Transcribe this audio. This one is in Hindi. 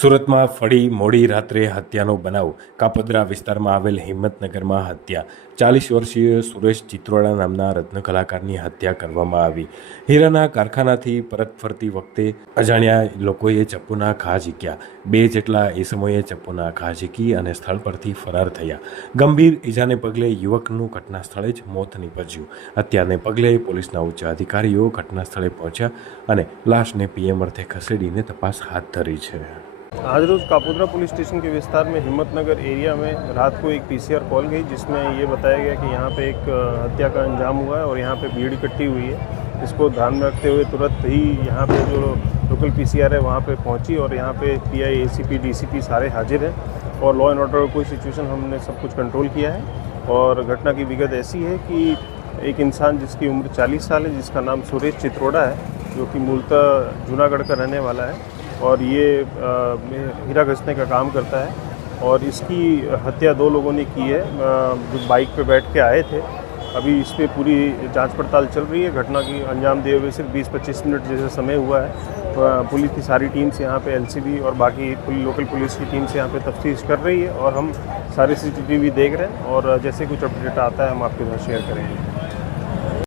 સુરતમાં ફરી મોડી રાત્રે હત્યાનો બનાવ. કાપોદ્રા વિસ્તારમાં આવેલ હિંમતનગરમાં હત્યા. 40 વર્ષીય સુરેશ ચિત્રોડા નામના રત્ન કલાકારની હત્યા કરવામાં આવી. હીરાના કારખાનાથી પરત ફરતી વખતે અજાણ્યા લોકોએ ચપ્પુના ઘા ઝીક્યા. 2 જેટલા ઈસમોએ ચપ્પુના ઘા ઝીકી અને સ્થળ પરથી ફરાર થયા. ગંભીર ઈજાને પગલે યુવકનું ઘટના સ્થળે જ મોત નીપજ્યું. હત્યાને પગલે પોલીસના ઉચ્ચ અધિકારીઓ ઘટના સ્થળે પહોંચ્યા અને લાશને પીએમ અર્થે खसेड़ीने तपास हाथ धरी है। आज रोज़ कापोद्रा पुलिस स्टेशन के विस्तार में हिम्मतनगर एरिया में रात को एक पीसीआर कॉल गई जिसमें ये बताया गया कि यहाँ पे एक हत्या का अंजाम हुआ है और यहाँ पे भीड़ इकट्ठी हुई है। इसको ध्यान में रखते हुए तुरंत ही यहाँ पे जो लोकल पीसीआर है वहाँ पे पहुँची और यहाँ पे पीआई, एसीपी, डीसीपी सारे हाजिर हैं और लॉ एंड ऑर्डर कोई सिचुएशन हमने सब कुछ कंट्रोल किया है। और घटना की विगत ऐसी है कि एक इंसान जिसकी उम्र 40 साल है, जिसका नाम सुरेश चित्रोड़ा है, जो कि मूलतः जूनागढ़ का रहने वाला है और ये हीरा घसने का काम करता है। और इसकी हत्या 2 लोगों ने की है जो बाइक पे बैठ के आए थे। अभी इस पर पूरी जांच पड़ताल चल रही है। घटना की अंजाम दिए हुए सिर्फ 20-25 मिनट जैसा समय हुआ है। पुलिस की सारी टीम्स यहाँ पे एलसीबी और बाकी लोकल पुलिस की टीम्स यहाँ पे तफ्तीश कर रही है और हम सारे सीसीटीवी देख रहे हैं और जैसे कुछ अपडेट आता है हम आपके साथ शेयर करेंगे।